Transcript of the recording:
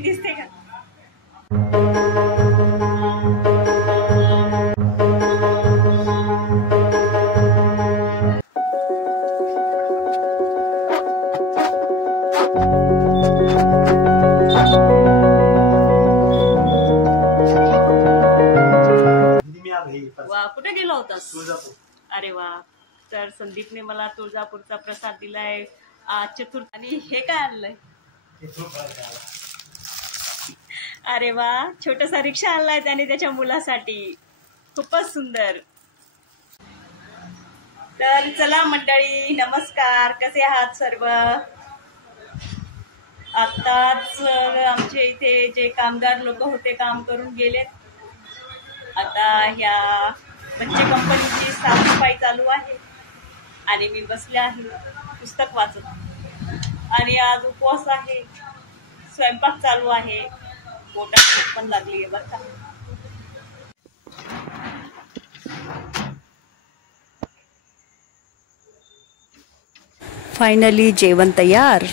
दिसते का? वा, कुठे गेला होतास? तुळजापूर. अरे वा. तर संदीपने मला तुळजापूरचा प्रसाद दिलाय आज चतुर्थ. आणि हे काय आणलंय? अरे वा, छोटासा रिक्षा आणलाय त्याने त्याच्या मुलासाठी. खूपच सुंदर. तर चला मंडळी, नमस्कार. कसे आहात सर्व? आताच आमचे इथे जे कामगार लोक होते काम करून गेलेत. आता ह्या बच्चे कंपनीची साफसफाई चालू आहे आणि मी बसले आहे पुस्तक वाचत. आणि आज उपवास आहे, स्वयंपाक चालू आहे, पोटात पण लागली आहे बरं का. फायनली जेवण तयार.